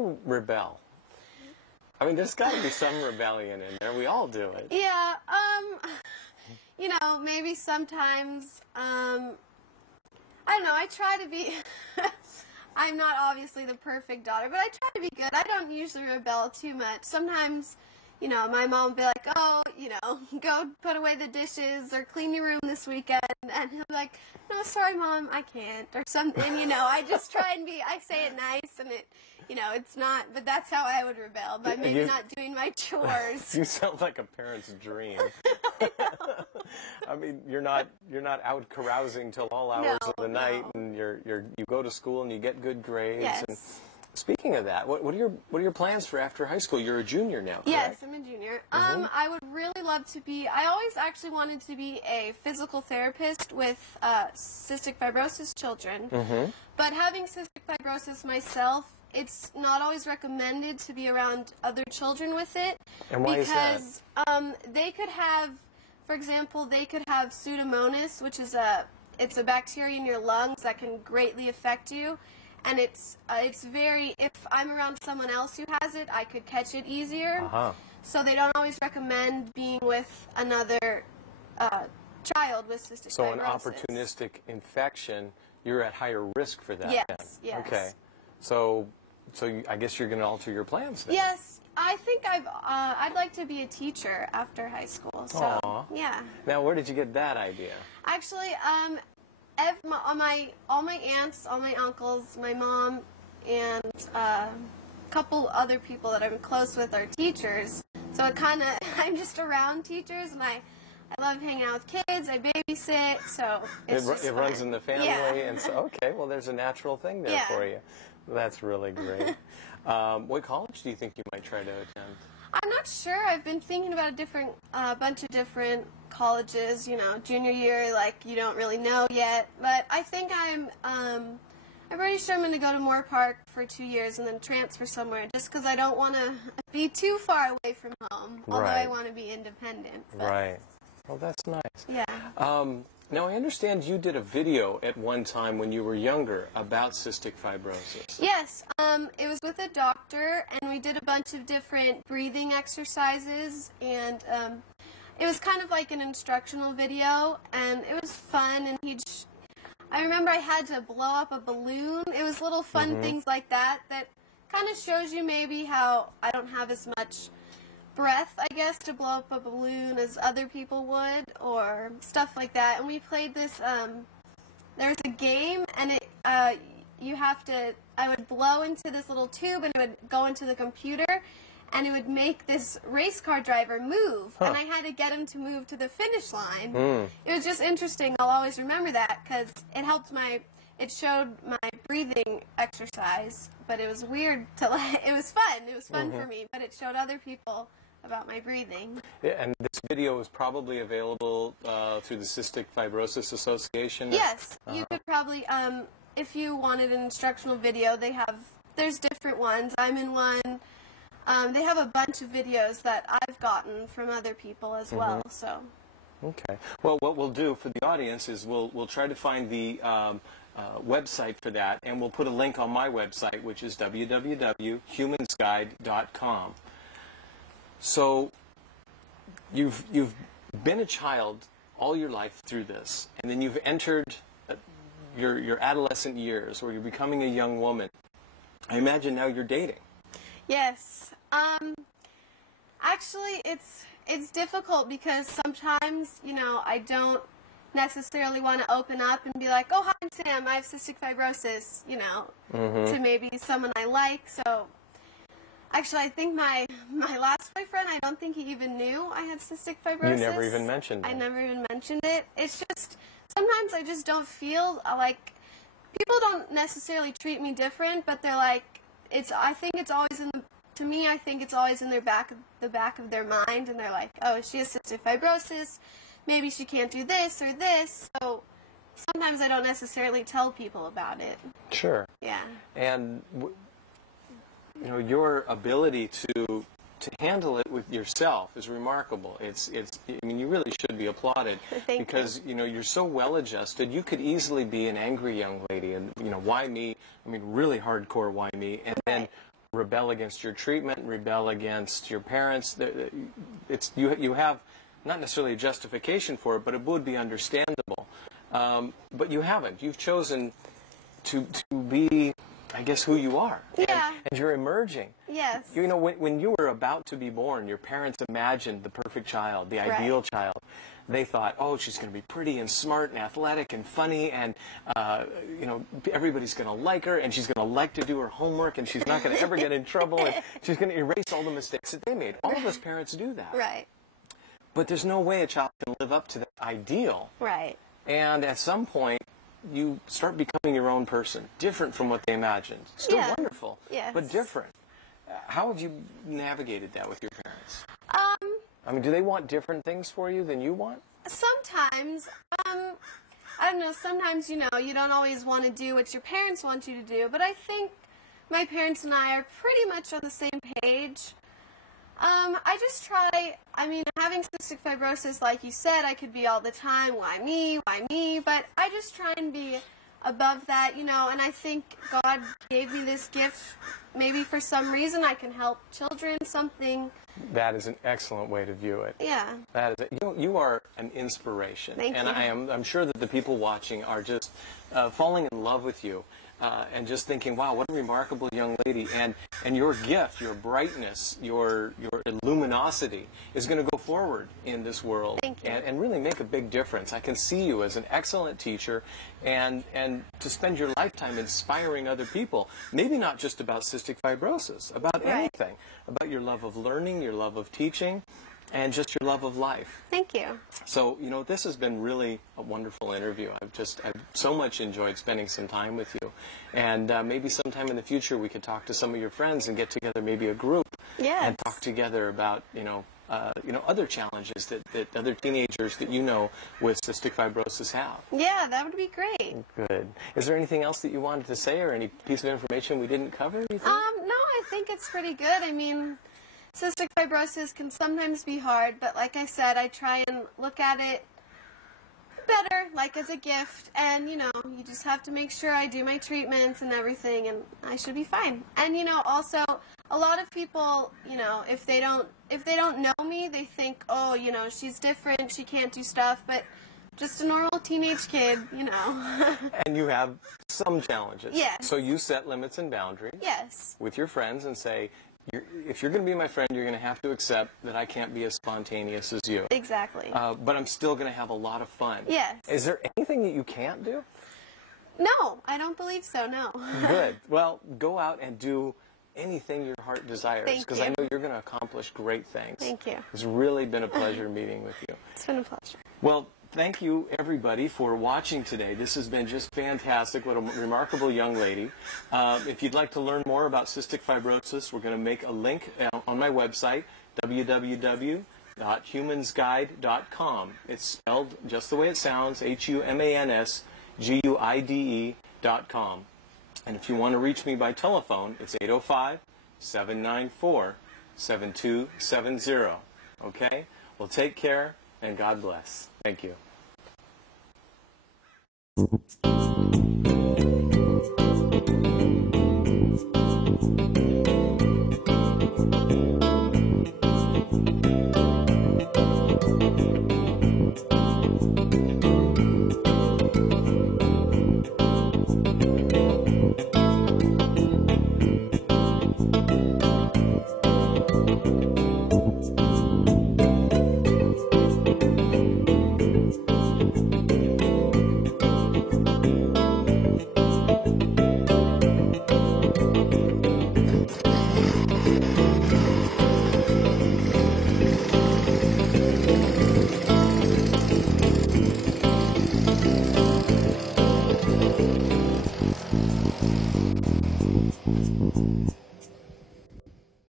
you rebel? I mean, there's got to be some rebellion in there. We all do it. Yeah, you know, maybe sometimes, I don't know, I try to be, I'm not obviously the perfect daughter, but I try to be good. I don't usually rebel too much. Sometimes, you know, my mom will be like, oh, you know, go put away the dishes or clean your room this weekend. And he'll be like, no, sorry, Mom, I can't. Or something, you know, I just try and be, I say it nice and it, you know, it's not, but that's how I would rebel, by maybe not doing my chores. You sound like a parent's dream. I mean, you're not out carousing till all hours of the night, and you go to school and you get good grades. Yes. And speaking of that, what are your plans for after high school? You're a junior now, correct? Yes, I'm a junior. I would really love to be, I always actually wanted to be a physical therapist with cystic fibrosis children. But having cystic fibrosis myself, it's not always recommended to be around other children with it. And why is that? Because they could have, for example, they could have Pseudomonas, which is it's a bacteria in your lungs that can greatly affect you. And it's very, if I'm around someone else who has it, I could catch it easier. So they don't always recommend being with another child with cystic fibrosis. So an opportunistic infection, you're at higher risk for that. Yes, then. yes. Okay. So I guess you're going to alter your plans then. Yes, I think I'd like to be a teacher after high school. So, yeah. Now, where did you get that idea? Actually, all my aunts, all my uncles, my mom, and a couple other people that I'm close with are teachers. So it kind of, I'm just around teachers, and I love hanging out with kids. I babysit, so it runs in the family, and so okay. Well, there's a natural thing there for you. That's really great. What college do you think you might try to attend? I'm not sure. I've been thinking about a bunch of different colleges. You know, junior year, like you don't really know yet. But I think I'm pretty sure I'm going to go to Moore Park for 2 years and then transfer somewhere, just because I don't want to be too far away from home. Although I want to be independent. But. Right. Well, that's nice. Yeah. Now, I understand you did a video at one time when you were younger about cystic fibrosis. Yes. It was with a doctor, and we did a bunch of different breathing exercises, and it was kind of like an instructional video, and it was fun, and I remember I had to blow up a balloon. It was little fun things like that kind of shows you maybe how I don't have as much breath, I guess, to blow up a balloon as other people would, or stuff like that. And we played this, there's a game, and I would blow into this little tube, and it would go into the computer, and it would make this race car driver move, and I had to get him to move to the finish line. It was just interesting. I'll always remember that, because it helped it showed my breathing exercise, but it was weird it was fun. It was fun for me, but it showed other people about my breathing. Yeah, and this video is probably available through the Cystic Fibrosis Association? Yes, you could probably, if you wanted an instructional video, there's different ones. I'm in one. They have a bunch of videos that I've gotten from other people as well, so. Okay. Well, what we'll do for the audience is we'll try to find the website for that, and we'll put a link on my website, which is www.humansguide.com. So you've been a child all your life through this, and then you've entered your adolescent years, where you're becoming a young woman. I imagine now you're dating. Yes. Actually, it's difficult, because sometimes, you know, I don't necessarily want to open up and be like, oh, hi, I'm Sam, I have cystic fibrosis, you know, to maybe someone I like. So actually, I think my last boyfriend, I don't think he even knew I had cystic fibrosis. You never even mentioned it. I never even mentioned it. It's just, sometimes I just don't feel like, people don't necessarily treat me different, but they're like, I think it's always to me, I think it's always in the back of their mind, and they're like, oh, she has cystic fibrosis, maybe she can't do this or this. So sometimes I don't necessarily tell people about it. Sure. Yeah. And you know, your ability to handle it with yourself is remarkable. I mean, you really should be applauded. Because you know, you're so well adjusted. You could easily be an angry young lady, and you know, why me? I mean, really hardcore why me? And then rebel against your treatment, rebel against your parents. You have not necessarily a justification for it, but it would be understandable. But you haven't. You've chosen to be, I guess, who you are. Yeah. And you're emerging. Yes. You know, when you were about to be born, your parents imagined the perfect child, the ideal child. They thought, oh, she's going to be pretty and smart and athletic and funny, and you know, everybody's going to like her, and she's going to like to do her homework, and she's not going to ever get in trouble, and she's going to erase all the mistakes that they made. All of us parents do that. Right. But there's no way a child can live up to that ideal. Right. And at some point, you start becoming your own person, different from what they imagined. Still wonderful, but different. How have you navigated that with your parents? I mean, do they want different things for you than you want? Sometimes. I don't know, sometimes, you know, you don't always want to do what your parents want you to do, but I think my parents and I are pretty much on the same page. I just try, I mean, having cystic fibrosis, like you said, I could be all the time, why me, but I just try and be above that, you know, and I think God gave me this gift, maybe for some reason I can help children, something. That is an excellent way to view it. Yeah. That is you are an inspiration. Thank you. And I'm sure that the people watching are just falling in love with you. And just thinking, wow, what a remarkable young lady. And your gift, your brightness, your luminosity is going to go forward in this world. Thank you. And really make a big difference. I can see you as an excellent teacher and to spend your lifetime inspiring other people. Maybe not just about cystic fibrosis, about anything. About your love of learning, your love of teaching, and just your love of life. Thank you. So, you know, this has been really a wonderful interview. I've so much enjoyed spending some time with you. And maybe sometime in the future we could talk to some of your friends and get together, maybe a group, and talk together about, you know, other challenges that other teenagers that you know with cystic fibrosis have. Yeah, that would be great. Good. Is there anything else that you wanted to say or any piece of information we didn't cover, you think? No, I think it's pretty good. I mean, cystic fibrosis can sometimes be hard, but like I said, I try and look at it better, like as a gift, and you know, you just have to make sure I do my treatments and everything, and I should be fine. And you know, also, a lot of people, you know, if they don't know me, they think, oh, you know, she's different, she can't do stuff, but just a normal teenage kid, you know. And you have some challenges. Yes. So you set limits and boundaries. Yes. With your friends and say, if you're going to be my friend, you're going to have to accept that I can't be as spontaneous as you. Exactly. But I'm still going to have a lot of fun. Yes. Is there anything that you can't do? No, I don't believe so, no. Good. Well, go out and do anything your heart desires, because I know you're going to accomplish great things. Thank you. It's really been a pleasure meeting with you. It's been a pleasure. Well, thank you, everybody, for watching today. This has been just fantastic. What a remarkable young lady. If you'd like to learn more about cystic fibrosis, we're going to make a link on my website, www.humansguide.com. It's spelled just the way it sounds, HUMANSGUIDE.com. And if you want to reach me by telephone, it's 805-794-7270. Okay? Well, take care, and God bless. Thank you.